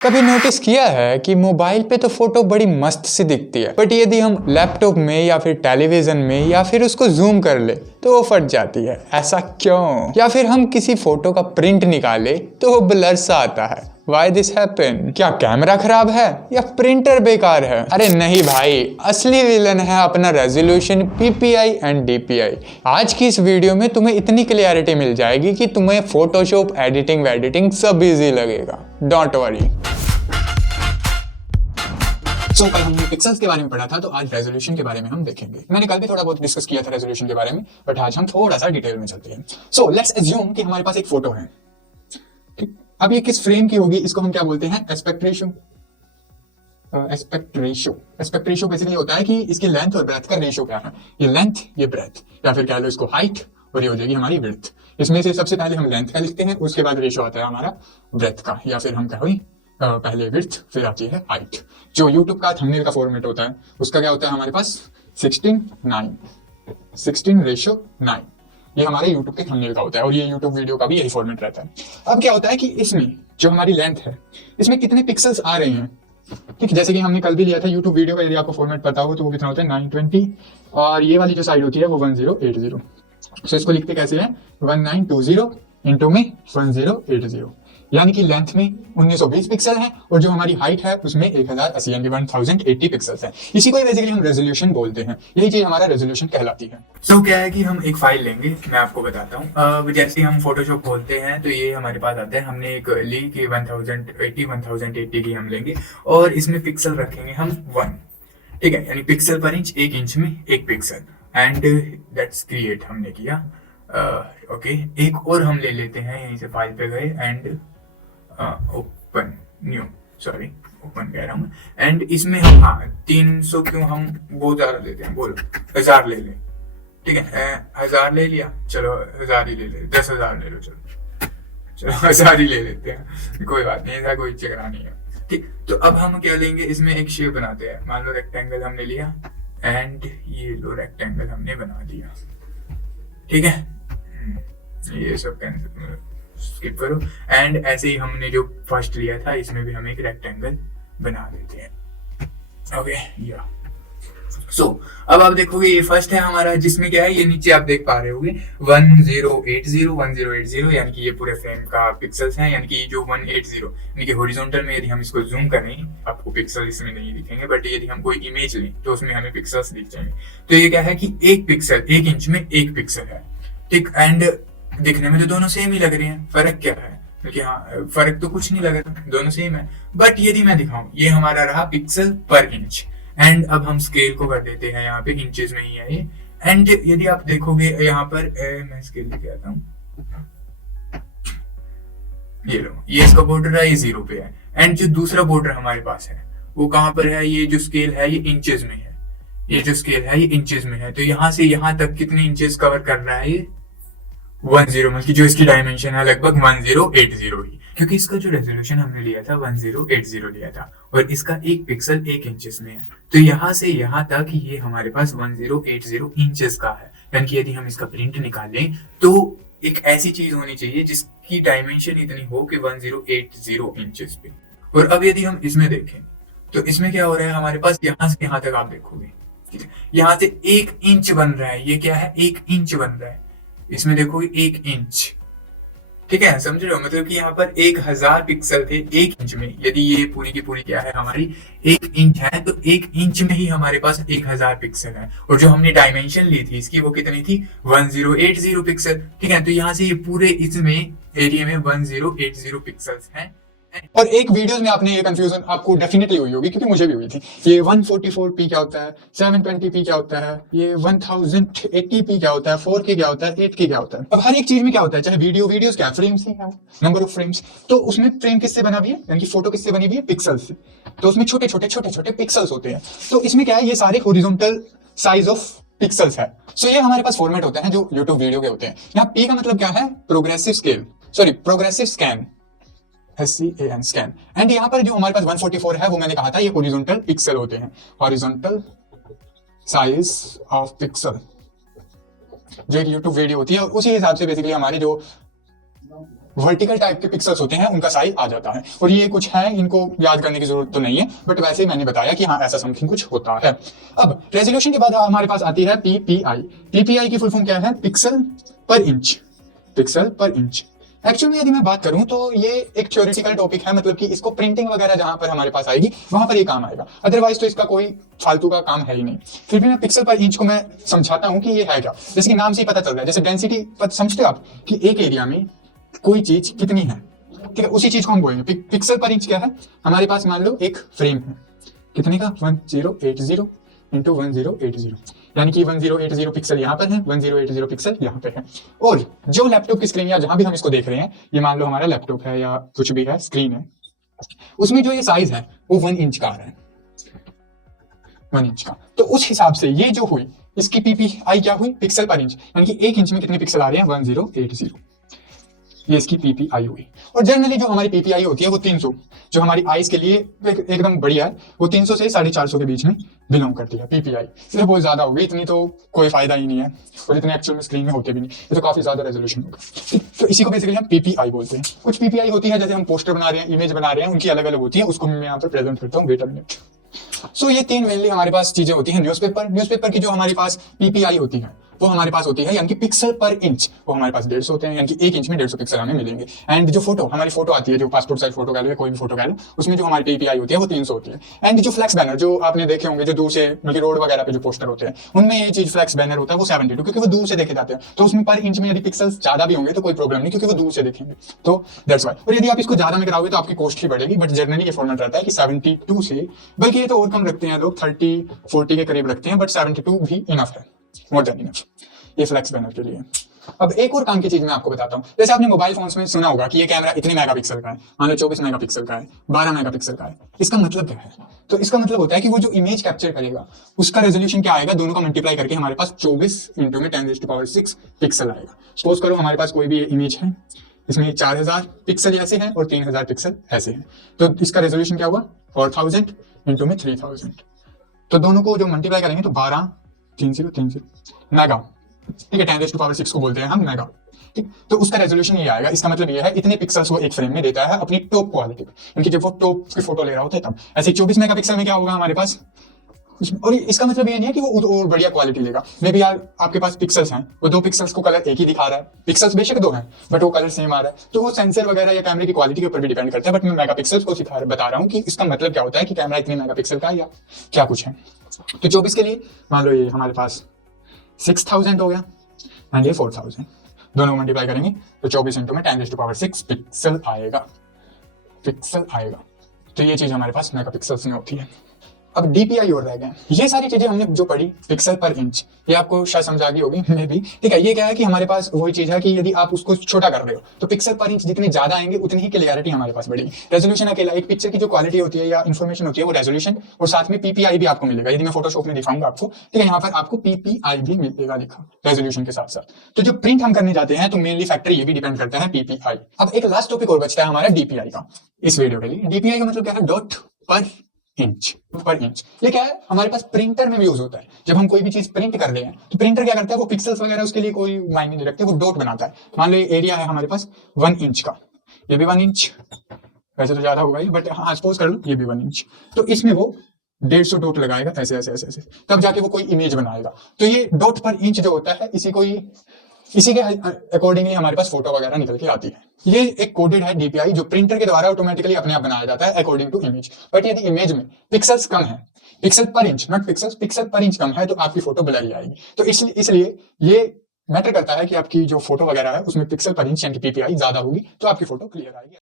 कभी नोटिस किया है कि मोबाइल पे तो फोटो बड़ी मस्त सी दिखती है, बट यदि हम लैपटॉप में या फिर टेलीविजन में या फिर उसको जूम कर ले तो वो फट जाती है। ऐसा क्यों? या फिर हम किसी फोटो का प्रिंट निकाले तो वो ब्लर सा आता है। Why this happen? क्या कैमरा खराब है या प्रिंटर बेकार है? अरे नहीं भाई, असली विलन है अपना रेजोल्यूशन, PPI एंड DPI। आज की इस वीडियो में तुम्हें इतनी क्लियरिटी मिल जाएगी कि तुम्हें फोटोशॉप एडिटिंग सब इजी लगेगा। Don't worry. कल हमने पिक्सेल्स के बारे में पढ़ा था, तो आज रेजोल्यूशन के बारे में हम देखेंगे। मैंने कल भी थोड़ा बहुत डिस्कस किया था रेजोल्यूशन के बारे में, बट आज हम थोड़ा सा डिटेल में चलते हैं। सो लेट्स अज्यूम कि हमारे पास एक फोटो है। अब ये किस फ्रेम की होगी, इसको हम क्या बोलते हैं? Aspect ratio. Aspect ratio basically होता है कि इसकी लेंथ और ब्रेथ का रेशियो क्या है। ये लेंथ, ये ब्रेथ, या फिर कह लो इसको हाइट, और ये हो जाएगी हमारी विड्थ। इसमें से सबसे पहले हम लेंथ का लिखते हैं, उसके बाद रेशियो आता है हमारा ब्रेथ का, या फिर हम कहें पहले विड्थ फिर आती है हाइट। जो यूट्यूब का थंबनेल का फॉर्मेट होता है उसका क्या होता है हमारे पास? 16:9। ये हमारे यूट्यूब के थंबनेल का होता है, और ये यूट्यूब वीडियो का भी यही फॉर्मेट रहता है। अब क्या होता है कि इसमें जो हमारी लेंथ है, इसमें कितने पिक्सल्स आ रहे हैं। ठीक, जैसे कि हमने कल भी लिया था यूट्यूब वीडियो का, यदि आपको फॉर्मेट पता हो तो वो कितना होता है 920, और ये वाली जो साइड होती है वो 1080। तो इसको लिखते कैसे है? 1920 इंटू में 1080, यानी कि लेंथ में 1920 पिक्सल है, और जो हमारी हाइट है उसमें 1080 यानी 1080 पिक्सल्स है। इसी को बेसिकली हम रेजोल्यूशन बोलते हैं। यही चीज हमारा रेजोल्यूशन कहलाती है। सो क्या है कि हम एक फाइल लेंगे, मैं आपको बताता हूँ। जैसे हम फोटोशॉप खोलते हैं तो ये हमारे पास आता है। हमने एक ली कि 1080 की हम लेंगे, और इसमें पिक्सल रखेंगे हम 1, ठीक है, यानी पिक्सल पर इंच, 1 इंच में 1 पिक्सल, एंड दैट्स क्रिएट हमने किया। ओके, एक और हम ले लेते हैं, यहीं से फाइल पे गए and open new, sorry open कह रहा हूँ, एंड इसमें हम 300 क्यों हम बहुत ज्यादा लेते हैं, बोलो 1000 ले लें, ठीक है, 1000 ले लिया, चलो 1000 ही ले ले, 10,000 ले लो, चलो 1000 ही ले लेते हैं, कोई बात नहीं, ऐसा कोई चक्रा नहीं है। ठीक, तो अब हम क्या लेंगे, इसमें एक शेप बनाते हैं। मान लो रेक्टेंगल हमने लिया, एंड ये लो रेक्टेंगल हमने बना दिया, ठीक है, ये सब कैंसिल स्किप करो, एंड ऐसे ही हमने जो फर्स्ट लिया था इसमें भी हम एक रेक्टेंगल बना देते हैं। ओके, या सो अब आप देखोगे ये फर्स्ट है हमारा, जिसमें क्या है, ये नीचे आप देख पा रहे होगे 1080, यानी कि ये पूरे फ्रेम का पिक्सल्स हैं, यानी कि जो 180 यानी कि हॉरिजॉन्टल में यदि हम इसको जूम करें आपको पिक्सल इसमें नहीं दिखेंगे, बट यदि हम कोई इमेज लें तो उसमें हमें पिक्सल्स दिख जाएंगे। तो ये क्या है कि 1 पिक्सल 1 इंच में 1 पिक्सल है, ठीक, एंड दिखने में तो दोनों सेम ही लग रहे हैं। फर्क क्या है? क्योंकि हाँ, फर्क तो कुछ नहीं लग रहा, दोनों सेम है। बट यदि मैं दिखाऊं, ये हमारा रहा पिक्सल पर इंच, एंड अब हम स्केल को कर देते हैं, यहाँ पे इंचेस में ही है ये। एंड यदि आप देखोगे यहाँ पर मैं स्केल लेके आता हूँ, ये लो, ये इसका बॉर्डर है, ये 0 पे है, एंड जो दूसरा बॉर्डर हमारे पास है वो कहाँ पर है? ये जो स्केल है ये इंचेस में है, ये जो स्केल है ये इंचेस में है। तो यहाँ से यहाँ तक कितने इंचेस कवर कर रहा है? ये 10, मतलब कि जो इसकी डायमेंशन है लगभग 1080 ही, क्योंकि इसका जो रेजोल्यूशन हमने लिया था 1080 लिया था, और इसका 1 पिक्सल 1 इंचेस में है। तो यहाँ से यहाँ तक ये हमारे पास 1080 इंचेस का है, यानी कि यदि हम इसका प्रिंट निकालें तो एक ऐसी चीज होनी चाहिए जिसकी डायमेंशन इतनी हो कि 1080 इंचेस पे। और अब यदि हम इसमें देखें तो इसमें क्या हो रहा है हमारे पास, यहाँ से यहाँ तक आप देखोगे, यहाँ से 1 इंच बन रहा है। ये क्या है? 1 इंच बन रहा है। इसमें देखोगे 1 इंच, ठीक है, समझ रहे हो? मतलब कि यहाँ पर 1000 पिक्सल थे 1 इंच में। यदि ये पूरी की पूरी क्या है हमारी 1 इंच है, तो 1 इंच में ही हमारे पास 1000 पिक्सल है, और जो हमने डायमेंशन ली थी इसकी वो कितनी थी? 1080 पिक्सल, ठीक है। तो यहाँ से ये पूरे इसमें एरिया में 1080 पिक्सल्स हैं। और एक वीडियोस में आपने ये कंफ्यूजन आपको डेफिनेटली हुई होगी, क्योंकि मुझे भी हुई थी। ये 144p क्या होता है, 720p क्या होता है, ये 1080p क्या होता है, 4K क्या होता है, 8K क्या होता है। अब हर एक चीज में क्या होता है, चाहे वीडियोस क्या फ्रेम्स ही है, नंबर ऑफ फ्रेम्स। तो उसमें फ्रेम किससे बना हुई है, यानी कि फोटो किससे बनी हुई है? पिक्सल्स से। तो उसमें छोटे छोटे पिक्सल्स होते हैं। तो इसमें क्या है, ये सारे हॉरिजॉन्टल साइज ऑफ पिक्सल्स है। सो ये हमारे पास फॉर्मेट होते हैं जो यूट्यूब वीडियो के होते हैं। यहाँ P का मतलब क्या है? Progressive scan, SCAN scan. And यहाँ पर जो हमारे पास 144 है वो मैंने कहा था ये हॉरिजॉन्टल पिक्सल होते हैं, हॉरिजॉन्टल साइज ऑफ पिक्सल। जो एक यूट्यूब वीडियो होती है उसी हिसाब से बेसिकली हमारे जो वर्टिकल टाइप के पिक्सल्स होते हैं उनका साइज आ जाता है। और ये कुछ है, इनको याद करने की जरूरत तो नहीं है, बट वैसे ही मैंने बताया कि हाँ ऐसा समथिंग कुछ होता है। अब रेजोल्यूशन के बाद हमारे पास आती है पीपीआई। पीपीआई की फुल फॉर्म क्या है? पिक्सल पर इंच। पिक्सल पर इंच। एक्चुअली यदि मैं बात करूं तो ये एक थ्योरेटिकल टॉपिक है, मतलब कि इसको प्रिंटिंग वगैरह जहां पर हमारे पास आएगी वहां पर ये काम आएगा, अदरवाइज तो इसका कोई फालतू का काम है ही नहीं। फिर भी मैं पिक्सल पर इंच को मैं समझाता हूं कि ये है क्या। जैसे कि नाम से ही पता चल रहा है, जैसे डेंसिटी समझते हो आप कि एक एरिया में कोई चीज कितनी है, ठीक है, उसी चीज को हम बोलेंगे। पिक्सल पर इंच क्या है? हमारे पास मान लो एक फ्रेम है, कितने का? 1080 इंटू 1080, यानी कि 1080 पिक्सल यहाँ पर है, 1080 पिक्सल यहाँ पे है। और जो लैपटॉप की स्क्रीन या जहां भी हम इसको देख रहे हैं, ये मान लो हमारा लैपटॉप है या कुछ भी है, स्क्रीन है, उसमें जो ये साइज है वो 1 इंच का आ रहा है, 1 इंच का। तो उस हिसाब से ये जो हुई इसकी पीपीआई क्या हुई? पिक्सल पर इंच, यानी कि 1 इंच में कितने पिक्सल आ रहे हैं? 1080। ये इसकी पीपीआई हुई। और जनरली जो हमारी पीपीआई होती है वो 300, जो हमारी आईज के लिए एकदम बढ़िया है, वो 300 से 450 के बीच में बिलोंग करती है पीपीआई। सिर्फ बहुत ज्यादा होगी, इतनी तो कोई फायदा ही नहीं है, और इतने एक्चुअल में स्क्रीन में होते भी नहीं, ये तो काफी ज्यादा रेजोल्यूशन होगा। तो इसी को बेसिकली हम पीपीआई बोलते हैं। कुछ पीपीआई होती है जैसे हम पोस्टर बना रहे हैं, इमेज बना रहे हैं, उनकी अलग अलग होती है, उसको मैं यहाँ पर प्रेजेंट करता हूँ, वेट अ मिनट। सो ये 3 मेनली हमारे पास चीजें होती हैं। न्यूज़पेपर की जो हमारे पास पीपीआई होती है वो हमारे पास होती है, यानी कि पिक्सल पर इंच, वो हमारे पास 150 होते हैं, यानी कि 1 इंच में 150 पिक्सल हमें मिलेंगे। एंड जो फोटो हमारी फोटो आती है, जो पासपोर्ट साइज फोटो कह लो या कोई भी फोटो कह लो, उसमें जो हमारी पीपीआई होती है वो 300 होती है। एंड जो फ्लैक्स बैनर जो आपने देखे होंगे, जो दूर से मतलब रोड वगैरह पे जो पोस्टर होते हैं, उनमें ये चीज फ्लैक्स बैनर होता है, वो 72, क्योंकि वो दूर से देखे जाते हैं। तो उसमें पर इंच में यदि पिक्सल्स ज्यादा भी होंगे तो कोई प्रॉब्लम नहीं, क्योंकि वो दूर से देखेंगे, तो दैट्स व्हाई। और यदि आप इसको ज्यादा में कराओगे तो आपकी कॉस्ट ही बढ़ेगी, बट जनरली ये फॉर्मेट रहता है कि 72 से, बल्कि ये तो और कम रखते हैं लोग, 30-40 के करीब रखते हैं, बट 72 भी इनफ है, मोर देन इनफ ये फ्लैक्स बैनर के लिए। अब एक और काम की चीज मैं आपको बताता हूं। जैसे आपने मोबाइल फोन्स में सुना होगा कि ये कैमरा इतने मेगापिक्सल का है, मान लो 24 मेगापिक्सल का है, 12 मेगापिक्सल का है। इसका मतलब क्या है? तो इसका मतलब होता है कि वो जो इमेज कैप्चर करेगा उसका रेजोल्यूशन क्या आएगा, दोनों का मल्टीप्लाई करके हमारे पास 24 इंटू में 10⁻6 पिक्सल आएगा। सपोज करो हमारे पास कोई भी इमेज है, इसमें 4000 पिक्सल ऐसे हैं और 3000 पिक्सल ऐसे हैं, तो इसका रेजोल्यूशन क्या हुआ? 4000 इंटू में 3000। तो दोनों को जो मल्टीप्लाई करेंगे तो 123030 मेगा, ठीक है, 10⁻6 को बोलते हैं हम मेगा, ठीक। तो उसका रेजोल्यूशन ये आएगा। इसका मतलब ये है इतने पिक्सल्स वो एक फ्रेम में देता है अपनी टॉप क्वालिटी पे, क्योंकि जब वो टॉप की फोटो ले रहा होता है तब। ऐसे 24 मेगापिक्सल में क्या होगा हमारे पास, और इसका मतलब ये नहीं है कि वो और बढ़िया क्वालिटी लेगा। मे बी यार आपके पास पिक्सल्स हैं, वो 2 पिक्सल्स को कलर एक ही दिखा रहा है, पिक्सल्स बेशक 2 हैं बट वो कलर सेम आ रहा है, तो वो सेंसर वगैरह या कैमरे की क्वालिटी के ऊपर भी डिपेंड करता है। बट मैं मेगापिक्सल्स को बता रहा हूँ कि इसका मतलब क्या होता है कि कैमरा इतने मेगापिक्सल का या क्या कुछ है। तो 24 के लिए मान लो ये हमारे पास 6000 हो गया एंड ये 4000, दोनों मल्टीप्लाई करेंगे तो 24 इंटू में 10⁻6 पिक्सल आएगा, तो ये चीज हमारे पास मेगापिक्सल्स में होती है। अब डीपीआई और रह गए। ये सारी चीजें हमने जो पढ़ी पिक्सल पर इंच, ये आपको शायद समझ आ गई होगी मे भी, ठीक है। ये क्या है कि हमारे पास वही चीज है कि यदि आप उसको छोटा कर रहे हो तो पिक्सल पर इंच जितने ज्यादा आएंगे उतनी ही क्लियरिटी हमारे पास बढ़ेगी। रेजोल्यूशन अकेला, एक पिक्चर की जो क्वालिटी होती है या इन्फॉर्मेशन होती है वो रेजोल्यूशन, और साथ में पीपीआई भी आपको मिलेगा। यदि मैं फोटोशॉप में दिखाऊंगा आपको, ठीक है, यहाँ पर आपको पीपीआई भी मिलेगा लिखा रेजोल्यूशन के साथ साथ। तो जो प्रिंट हम करने जाते हैं तो मेनली फैक्टर ये भी डिपेंड करता है पीपीआई। अब एक लास्ट टॉपिक और बचता है हमारा डीपीआई का इस वीडियो के लिए। डीपीआई का मतलब क्या है? डॉट पर इंच। ये क्या है? हमारे पास प्रिंटर में भी यूज होता है। जब हम कोई भी चीज प्रिंट कर रहे हैं तो प्रिंटर क्या करता है, वो पिक्सल्स वगैरह उसके लिए कोई मायने नहीं रखते, वो डॉट बनाता है। मान लो ये एरिया है हमारे पास 1 इंच का, ये भी 1 इंच, वैसे तो ज्यादा होगा ही बट हाँ सपोज कर लो ये भी 1 इंच, तो इसमें वो 150 डॉट लगाएगा ऐसे ऐसे ऐसे ऐसे, तब जाके वो कोई इमेज बनाएगा। तो ये डॉट पर इंच जो होता है इसी के अकॉर्डिंगली हमारे पास फोटो वगैरह निकल के आती है। ये एक कोडेड है डीपीआई जो प्रिंटर के द्वारा ऑटोमेटिकली अपने आप बनाया जाता है अकॉर्डिंग टू इमेज। बट यदि इमेज में पिक्सल्स कम है, पिक्सल पर इंच नॉट पिक्सल्स, पिक्सल पर इंच कम है तो आपकी फोटो ब्लरी आएगी। तो इसलिए ये मैटर करता है कि आपकी जो फोटो वगैरह है उसमें पिक्सल पर इंच यानी पीपीआई ज्यादा होगी तो आपकी फोटो क्लियर आएगी।